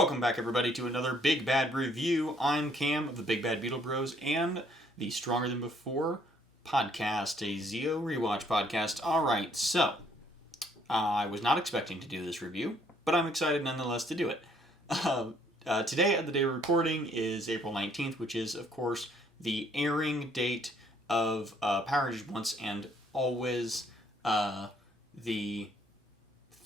Welcome back, everybody, to another Big Bad Review. I'm Cam of the Big Bad Beetle Bros and the Stronger Than Before podcast, a Zeo rewatch podcast. Alright, so, I was not expecting to do this review, but I'm excited nonetheless to do it. Today, at the day of recording, is April 19th, which is, of course, the airing date of Power Rangers Once and Always, the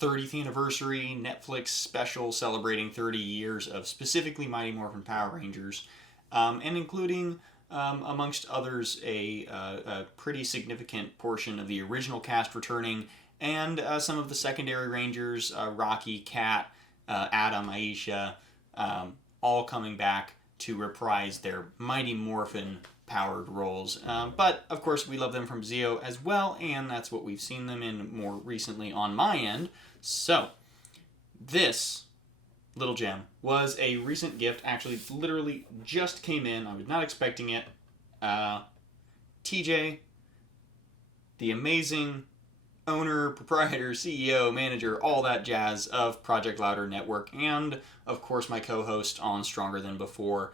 30th anniversary Netflix special celebrating 30 years of specifically Mighty Morphin Power Rangers, and including, amongst others, a pretty significant portion of the original cast returning, and some of the secondary Rangers, Rocky, Kat, Adam, Aisha, all coming back to reprise their Mighty Morphin powered roles. But, of course, we love them from Zeo as well, and that's what we've seen them in more recently on my end. So, this little gem was a recent gift. Actually, literally just came in. I was not expecting it. TJ, the amazing owner, proprietor, CEO, manager, all that jazz of Project Louder Network, and, of course, my co-host on Stronger Than Before,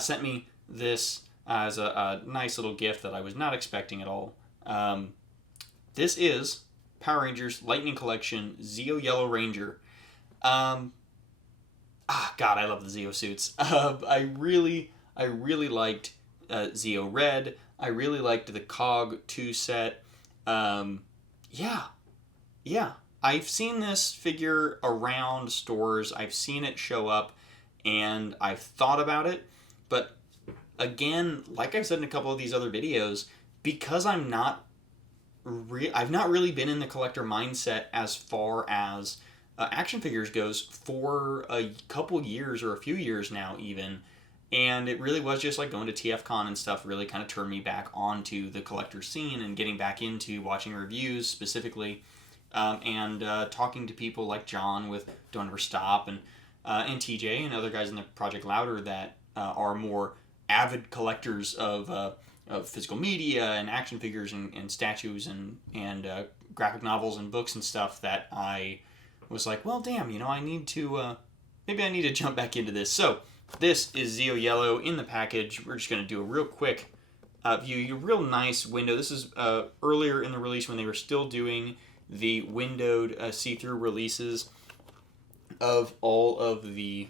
sent me this as a nice little gift that I was not expecting at all. This is Power Rangers Lightning Collection Zeo Yellow Ranger. God, I love the Zeo suits. I really liked Zeo Red. I really liked the Cog 2 set. Yeah. I've seen this figure around stores. I've seen it show up, and I've thought about it. But again, like I've said in a couple of these other videos, because I've not really been in the collector mindset as far as action figures goes for a couple years or a few years now even, and it really was just like going to TFCon and stuff really kind of turned me back onto the collector scene and getting back into watching reviews specifically, and talking to people like John with Don't Ever Stop and TJ and other guys in the Project Louder that are more avid collectors of physical media and action figures and statues and graphic novels and books and stuff, that I was like, well, damn, I need to, maybe I need to jump back into this. So, this is Zeo Yellow in the package. We're just going to do a real quick view, a real nice window. This is earlier in the release when they were still doing the windowed see-through releases of all of the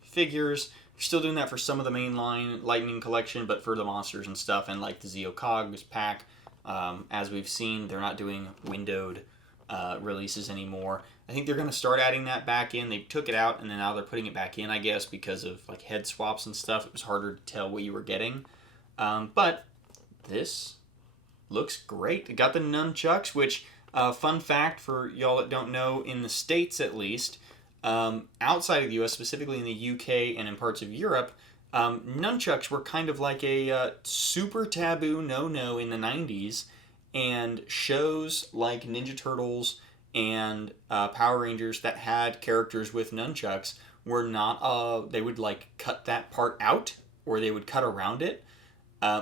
figures. We're still doing that for some of the mainline Lightning collection, but for the monsters and stuff, and like the Zeo Cogs pack, as we've seen, they're not doing windowed releases anymore. I think they're going to start adding that back in. They took it out, and then now they're putting it back in, I guess, because of like head swaps and stuff. It was harder to tell what you were getting. But this looks great. It got the nunchucks, which, fun fact for y'all that don't know, in the States at least, outside of the US, specifically in the UK and in parts of Europe, nunchucks were kind of like a super taboo no-no in the 90s, and shows like Ninja Turtles and Power Rangers that had characters with nunchucks were not, they would like cut that part out, or they would cut around it.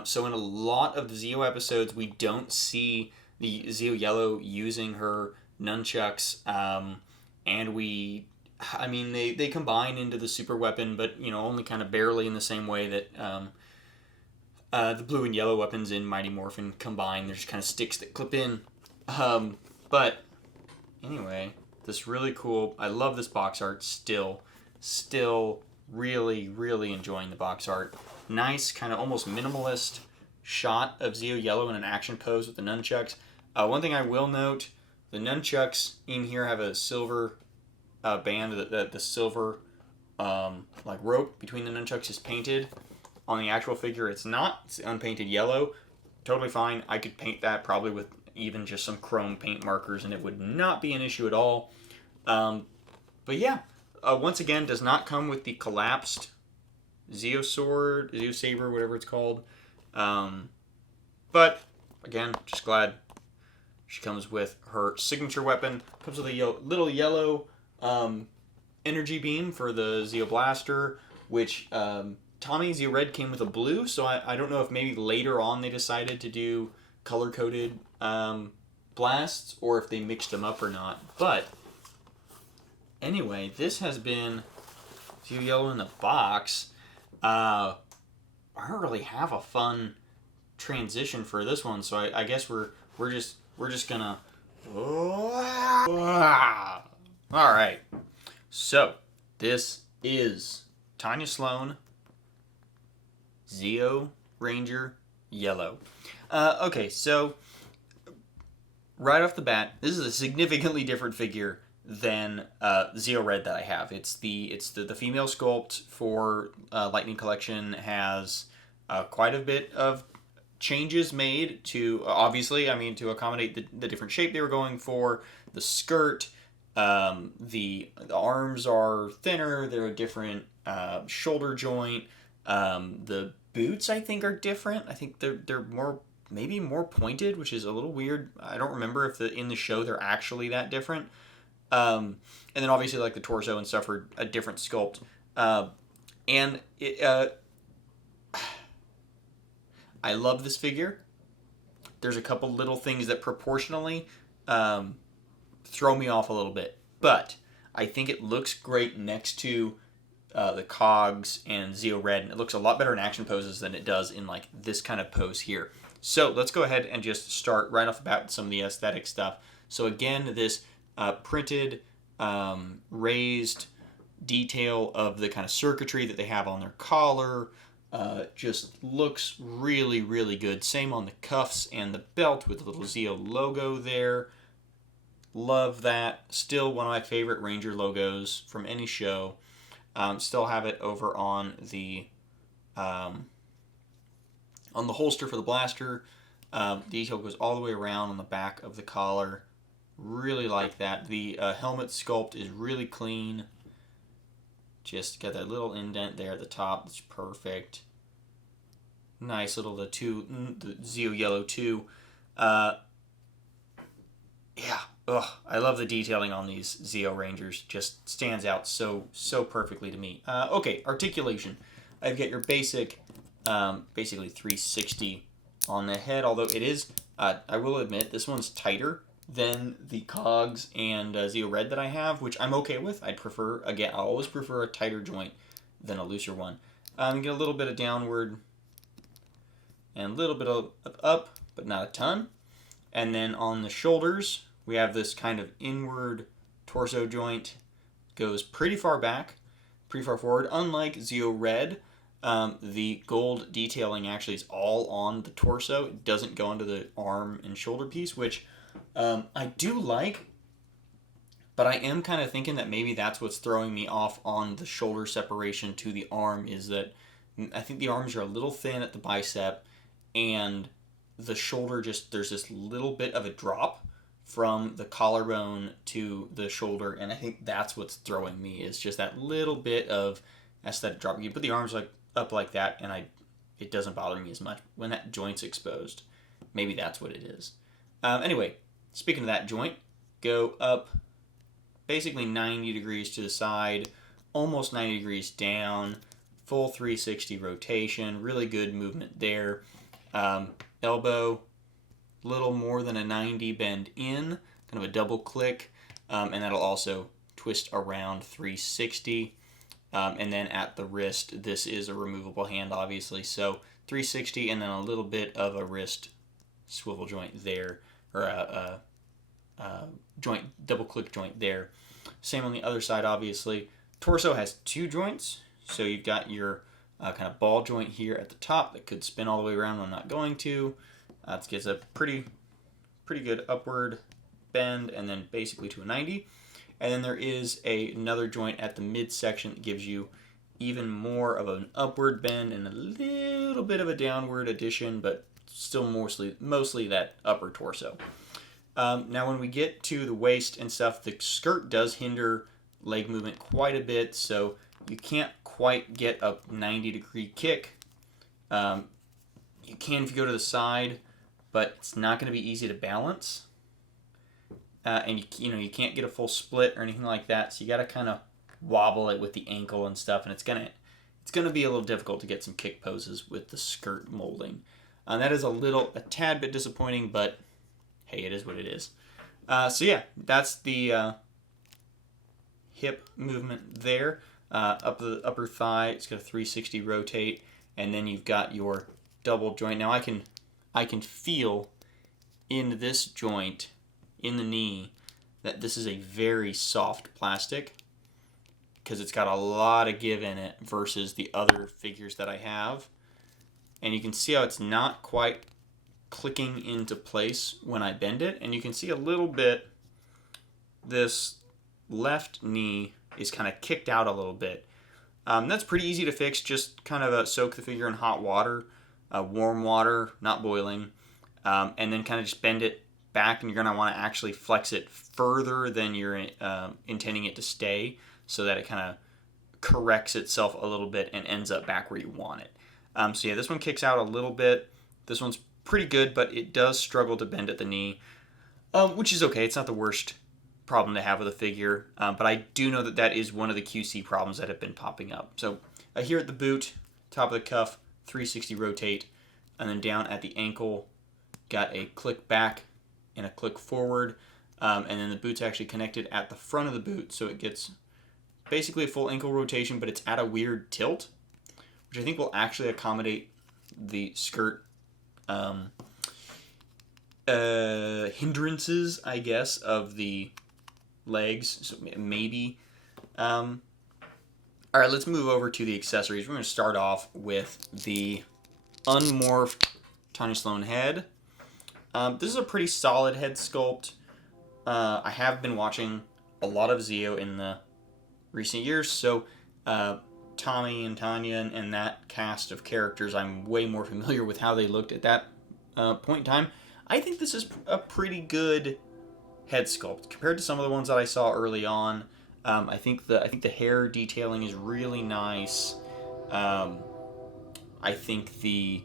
So in a lot of the Zeo episodes, we don't see the Zeo Yellow using her nunchucks, and they combine into the super weapon, but, only kind of barely in the same way that the blue and yellow weapons in Mighty Morphin combine. There's kind of sticks that clip in. But anyway, this really cool. I love this box art still really enjoying the box art. Nice, kind of almost minimalist shot of Zeo Yellow in an action pose with the nunchucks. One thing I will note, the nunchucks in here have a silver band, the silver rope between the nunchucks is painted. On the actual figure, it's not. It's unpainted yellow. Totally fine. I could paint that probably with even just some chrome paint markers, and it would not be an issue at all. But yeah, once again, does not come with the collapsed Zeo Sword, Zeo Saber, whatever it's called. But again, just glad she comes with her signature weapon. Comes with a little yellow energy beam for the Zeo Blaster, which Tommy Zeo Red came with a blue, so I don't know if maybe later on they decided to do color-coded blasts, or if they mixed them up or not. But anyway, this has been Zeo Yellow in the box. I don't really have a fun transition for this one, so I guess we're just gonna. All right. So this is Tonya Sloan, Zeo Ranger Yellow. Okay, so right off the bat, this is a significantly different figure than Zeo Red that I have. It's the female sculpt for Lightning Collection has quite a bit of changes made to obviously, I mean, to accommodate the different shape they were going for. The skirt, the arms are thinner. They're a different shoulder joint. The boots I think are different. I think they're more maybe more pointed, which is a little weird. I don't remember if in the show they're actually that different. And then obviously like the torso and stuff are a different sculpt. And it, I love this figure. There's a couple little things that proportionally throw me off a little bit. But I think it looks great next to the Cogs and Zeo Red. And it looks a lot better in action poses than it does in like this kind of pose here. So let's go ahead and just start right off the bat with some of the aesthetic stuff. So again, this printed, raised detail of the kind of circuitry that they have on their collar just looks really, really good. Same on the cuffs and the belt with the little Zeo logo there. Love that. Still one of my favorite Ranger logos from any show. Still have it over on the holster for the blaster. Detail goes all the way around on the back of the collar. Really like that. The helmet sculpt is really clean. Just got that little indent there at the top. It's perfect. Nice little the Zeo Yellow 2. Yeah. Ugh, I love the detailing on these Zeo Rangers. Just stands out so perfectly to me. Okay, articulation. I've got your basic, basically 360 on the head. Although it is, I will admit, this one's tighter than the Cogs and Zeo Red that I have, which I'm okay with. I'd prefer, again, I always prefer a tighter joint than a looser one. Get a little bit of downward and a little bit of up, but not a ton. And then on the shoulders, we have this kind of inward torso joint. Goes pretty far back, pretty far forward. Unlike Zeo Red, the gold detailing actually is all on the torso. It doesn't go into the arm and shoulder piece, which I do like, but I am kind of thinking that maybe that's what's throwing me off on the shoulder separation to the arm, is that I think the arms are a little thin at the bicep, and the shoulder just, there's this little bit of a drop from the collarbone to the shoulder, and I think that's what's throwing me, is just that little bit of aesthetic drop. You put the arms like up like that, and it doesn't bother me as much when that joint's exposed. Maybe that's what it is. Anyway, speaking of that joint, go up basically 90 degrees to the side, almost 90 degrees down, full 360 rotation, really good movement there. Elbow, little more than a 90 bend in, kind of a double click, and that'll also twist around 360. And then at the wrist, this is a removable hand, obviously, so 360 and then a little bit of a wrist swivel joint there, or a joint, double click joint there. Same on the other side, obviously. Torso has two joints, so you've got your kind of ball joint here at the top that could spin all the way around. I'm not going to. That gives a pretty good upward bend, and then basically to a 90. And then there is another joint at the midsection that gives you even more of an upward bend and a little bit of a downward addition, but still mostly that upper torso. Now when we get to the waist and stuff, the skirt does hinder leg movement quite a bit, so you can't quite get a 90-degree kick. You can if you go to the side, but it's not going to be easy to balance. And you can't get a full split or anything like that, so you got to kind of wobble it with the ankle and stuff, and it's gonna be a little difficult to get some kick poses with the skirt molding. That is a tad bit disappointing, but hey, it is what it is. So yeah, that's the hip movement there. up the upper thigh. It's got a 360 rotate, and then you've got your double joint. Now I can feel in this joint, in the knee, that this is a very soft plastic because it's got a lot of give in it versus the other figures that I have. And you can see how it's not quite clicking into place when I bend it. And you can see a little bit, this left knee is kind of kicked out a little bit. That's pretty easy to fix. Just kind of soak the figure in hot water, warm water, not boiling, and then kind of just bend it back, and you're going to want to actually flex it further than you're intending it to stay, so that it kind of corrects itself a little bit and ends up back where you want it. So yeah, this one kicks out a little bit. This one's pretty good, but it does struggle to bend at the knee, which is okay. It's not the worst problem to have with a figure, but I do know that that is one of the QC problems that have been popping up. So here at the boot, top of the cuff, 360 rotate, and then down at the ankle, got a click back and a click forward, and then the boot's actually connected at the front of the boot, so it gets basically a full ankle rotation, but it's at a weird tilt, which I think will actually accommodate the skirt hindrances, I guess, of the legs, so maybe. All right, let's move over to the accessories. We're going to start off with the unmorphed Tonya Sloan head. This is a pretty solid head sculpt. I have been watching a lot of Zeo in the recent years, so Tommy and Tonya and that cast of characters, I'm way more familiar with how they looked at that point in time. I think this is a pretty good head sculpt compared to some of the ones that I saw early on. I think the hair detailing is really nice. I think the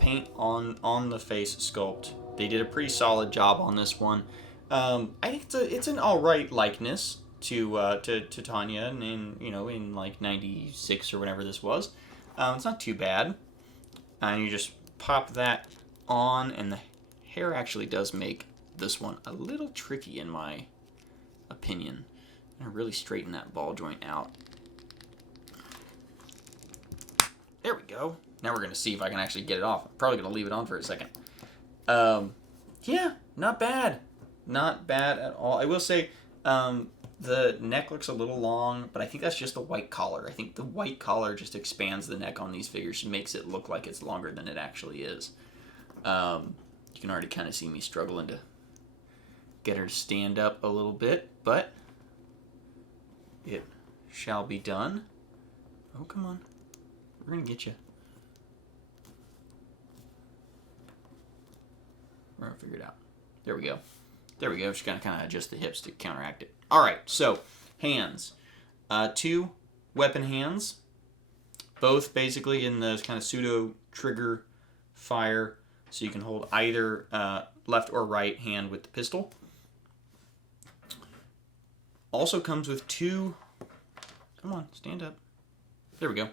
paint on the face sculpt, they did a pretty solid job on this one. I think it's an all right likeness to Tonya, and in like '96 or whenever this was. It's not too bad. And you just pop that on, and the hair actually does make this one a little tricky in my opinion. I'm gonna really straighten that ball joint out. There we go. Now we're gonna see if I can actually get it off. I'm probably gonna leave it on for a second. Yeah, not bad. Not bad at all. I will say, the neck looks a little long, but I think that's just the white collar. I think the white collar just expands the neck on these figures and makes it look like it's longer than it actually is. You can already kind of see me struggling to get her to stand up a little bit, but it shall be done. Oh, come on. We're going to get you. We're going to figure it out. There we go. There we go. Just going to kind of adjust the hips to counteract it. All right, so hands. 2 weapon hands, both basically in the kind of pseudo trigger fire, so you can hold either left or right hand with the pistol. Also comes with 2, come on, stand up. There we go.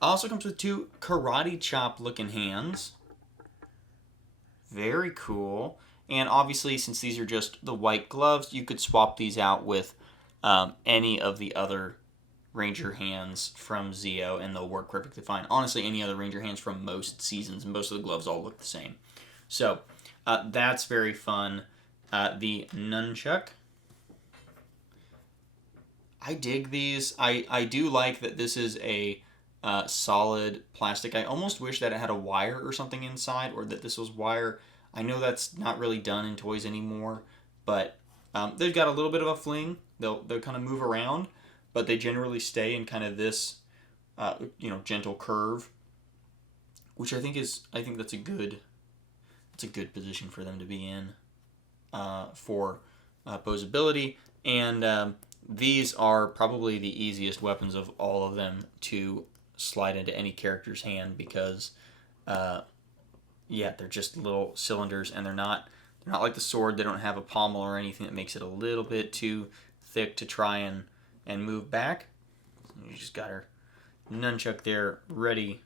Also comes with 2 karate chop looking hands. Very cool. And obviously, since these are just the white gloves, you could swap these out with any of the other Ranger hands from Zeo, and they'll work perfectly fine. Honestly, any other Ranger hands from most seasons, and most of the gloves all look the same. So, that's very fun. The nunchuck. I dig these. I do like that this is a solid plastic. I almost wish that it had a wire or something inside, or that this was wire. I know that's not really done in toys anymore, but they've got a little bit of a fling. They'll kind of move around, but they generally stay in kind of this gentle curve, which I think that's a good position for them to be in for posability. And these are probably the easiest weapons of all of them to slide into any character's hand, because they're just little cylinders, and they're not like the sword. They don't have a pommel or anything that makes it a little bit too thick to try and move back. You just got her nunchuck there ready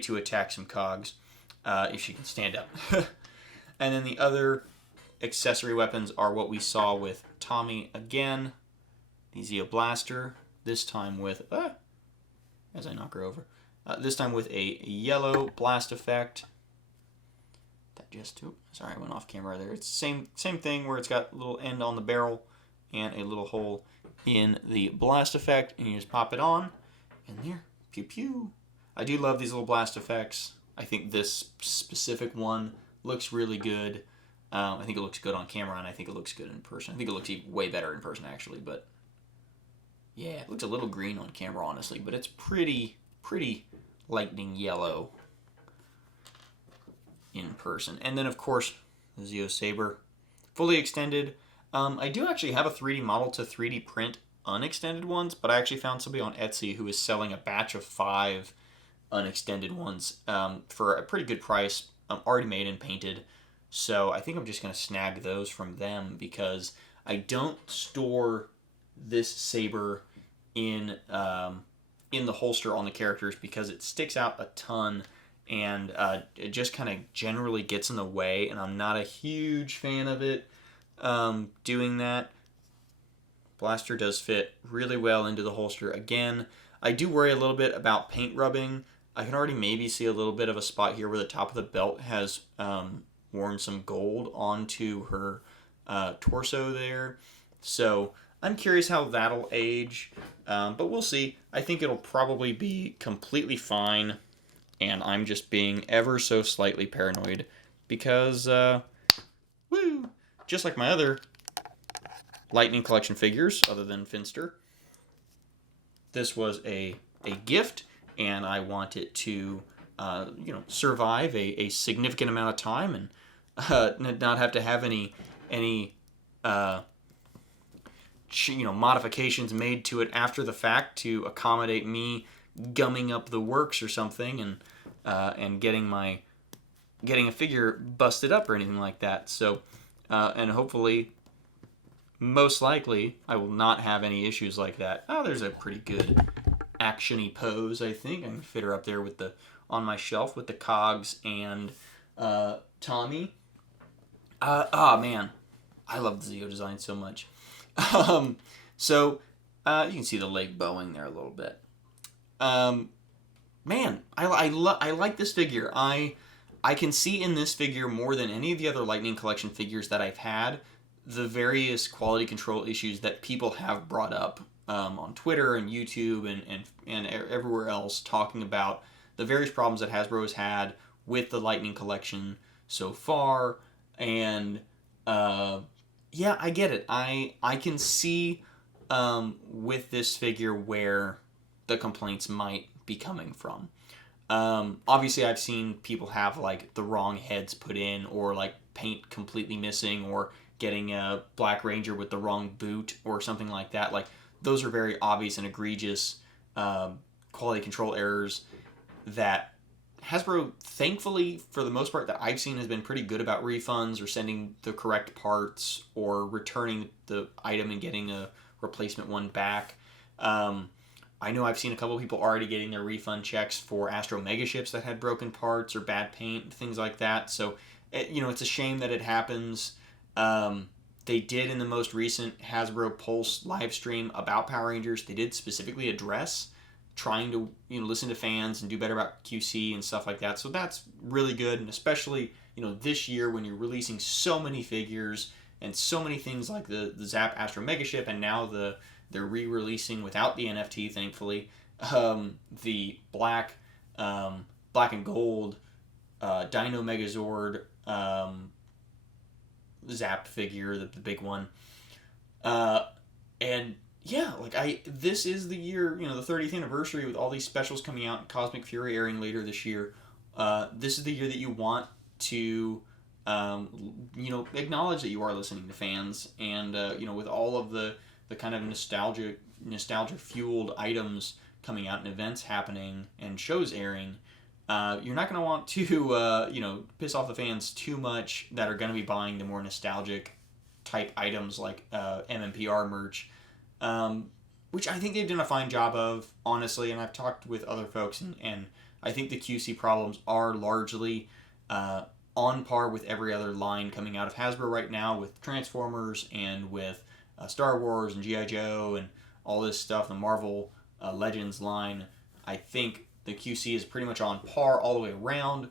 to attack some cogs if she can stand up. And then the other accessory weapons are what we saw with Tommy again. the Zeo Blaster, this time with, as I knock her over, this time with a yellow blast effect. That just, sorry, I went off camera there. It's the same thing where it's got a little end on the barrel and a little hole in the blast effect, and you just pop it on, and there, pew pew. I do love these little blast effects. I think this specific one looks really good. I think it looks good on camera, and I think it looks good in person. I think it looks way better in person, actually, but yeah, it looks a little green on camera, honestly, but it's pretty lightning yellow in person. And then, of course, the Zeo Saber, fully extended. I do actually have a 3D model to 3D print unextended ones, but I actually found somebody on Etsy who is selling a batch of 5 unextended ones for a pretty good price, already made and painted. So I think I'm just going to snag those from them, because I don't store this saber in the holster on the characters because it sticks out a ton, and it just kind of generally gets in the way, and I'm not a huge fan of it doing that. Blaster does fit really well into the holster. Again, I do worry a little bit about paint rubbing. I can already maybe see a little bit of a spot here where the top of the belt has worn some gold onto her torso there. So I'm curious how that'll age, but we'll see. I think it'll probably be completely fine, and I'm just being ever so slightly paranoid because, just like my other Lightning Collection figures, other than Finster, this was a gift, and I want it to, survive a significant amount of time and not have to have any modifications made to it after the fact to accommodate me gumming up the works or something and getting a figure busted up or anything like that. So, and hopefully, most likely, I will not have any issues like that. Oh, there's a pretty good action-y pose, I think. I can fit her up there on my shelf with the Cogs and Tommy. Man, I love the Zeo design so much. So you can see the leg bowing there a little bit. Man, I like this figure. I can see in this figure more than any of the other Lightning Collection figures that I've had the various quality control issues that people have brought up on Twitter and YouTube and everywhere else, talking about the various problems that Hasbro has had with the Lightning Collection so far. And yeah, I get it. I can see with this figure where the complaints might be coming from. Obviously, I've seen people have like the wrong heads put in, or like paint completely missing, or getting a Black Ranger with the wrong boot or something like that. Like, those are very obvious and egregious quality control errors that Hasbro, thankfully, for the most part that I've seen, has been pretty good about refunds or sending the correct parts or returning the item and getting a replacement one back. I know I've seen a couple of people already getting their refund checks for Astro Megaships that had broken parts or bad paint, things like that. So, it's a shame that it happens. They did, in the most recent Hasbro Pulse live stream about Power Rangers, they did specifically address trying to listen to fans and do better about QC and stuff like that. So that's really good, and especially this year when you're releasing so many figures and so many things like the Zap Astro Megaship, and now they're re-releasing without the NFT, thankfully, the black and gold Dino Megazord Zapped figure, the big one, and yeah, this is the year, the 30th anniversary with all these specials coming out, Cosmic Fury airing later this year. This is the year that you want to acknowledge that you are listening to fans, and with all of the kind of nostalgia fueled items coming out and events happening and shows airing, you're not going to want to piss off the fans too much that are going to be buying the more nostalgic type items like MMPR merch, which I think they've done a fine job of, honestly, and I've talked with other folks, and I think the QC problems are largely on par with every other line coming out of Hasbro right now, with Transformers and with Star Wars and G.I. Joe and all this stuff, the Marvel Legends line, I think the QC is pretty much on par all the way around.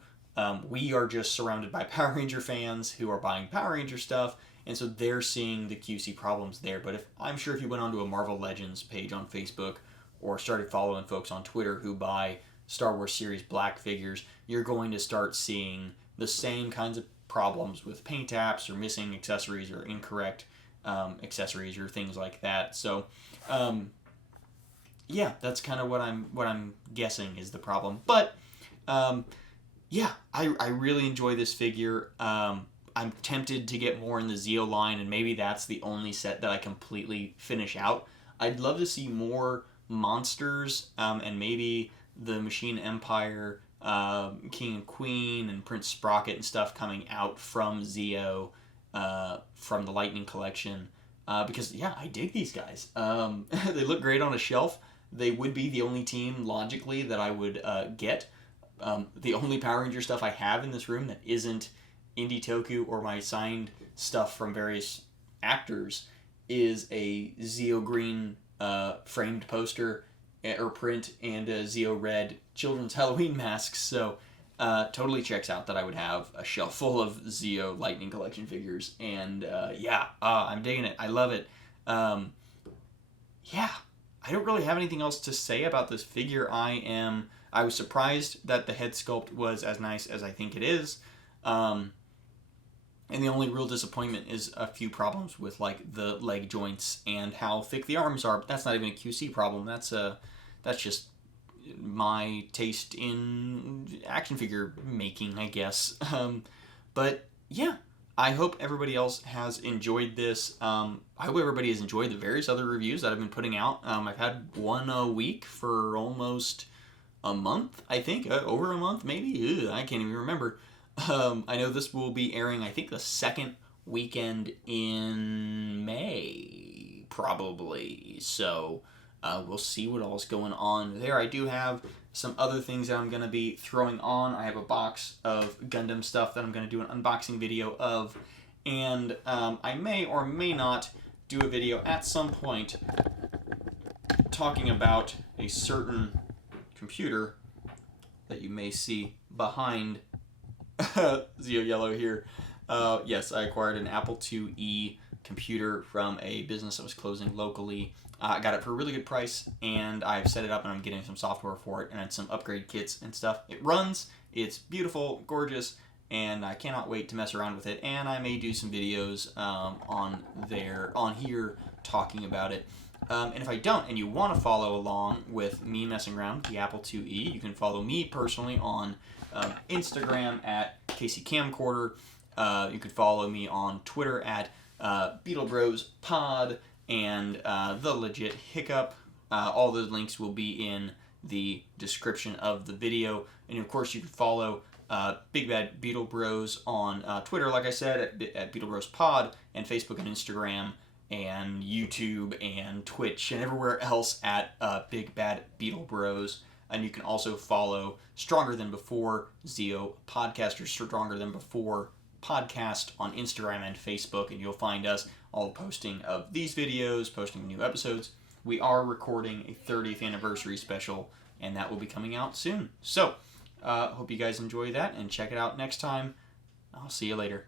We are just surrounded by Power Ranger fans who are buying Power Ranger stuff, and so they're seeing the QC problems there. But I'm sure if you went onto a Marvel Legends page on Facebook or started following folks on Twitter who buy Star Wars Series Black figures, you're going to start seeing the same kinds of problems with paint apps or missing accessories or incorrect accessories or things like that. So, yeah, that's kind of what I'm guessing is the problem. But yeah, I really enjoy this figure. I'm tempted to get more in the Zeo line, and maybe that's the only set that I completely finish out. I'd love to see more monsters, and maybe the Machine Empire, King and Queen, and Prince Sprocket and stuff coming out from Zeo, from the Lightning Collection. Because, yeah, I dig these guys. They look great on a shelf. They would be the only team, logically, that I would get. The only Power Ranger stuff I have in this room that isn't Indie Toku or my signed stuff from various actors is a Zeo Green framed poster or print and a Zeo Red children's Halloween masks. So totally checks out that I would have a shelf full of Zeo Lightning Collection figures. And yeah, I'm digging it. I love it. Yeah, I don't really have anything else to say about this figure. I was surprised that the head sculpt was as nice as I think it is. And the only real disappointment is a few problems with like the leg joints and how thick the arms are. But that's not even a QC problem. That's just my taste in action figure making, I guess. But yeah, I hope everybody else has enjoyed this. I hope everybody has enjoyed the various other reviews that I've been putting out. I've had one a week for almost a month, I think. Over a month, maybe? Ew, I can't even remember. I know this will be airing, I think, the second weekend in May, probably. So we'll see what all's going on there. I do have some other things that I'm going to be throwing on. I have a box of Gundam stuff that I'm going to do an unboxing video of. And I may or may not do a video at some point talking about a certain computer that you may see behind Zeo Yellow here. Yes, I acquired an Apple IIe computer from a business that was closing locally. I got it for a really good price, and I've set it up, and I'm getting some software for it, and some upgrade kits and stuff. It runs, it's beautiful, gorgeous, and I cannot wait to mess around with it, and I may do some videos on here talking about it. And if I don't, and you want to follow along with me messing around with the Apple IIe, you can follow me personally on Instagram at Casey Camcorder. You can follow me on Twitter at Beetle Bros Pod and The Legit Hiccup. All those links will be in the description of the video. And of course, you can follow Big Bad Beetle Bros on Twitter, like I said, at Beetle Bros Pod, and Facebook and Instagram, and YouTube and Twitch, and everywhere else at Big Bad Beetle Bros. And you can also follow Stronger Than Before Zeo Podcast, or Stronger Than Before Podcast on Instagram and Facebook, and you'll find us all posting of these videos, posting new episodes. We are recording a 30th anniversary special, and that will be coming out soon. So, hope you guys enjoy that, and check it out next time. I'll see you later.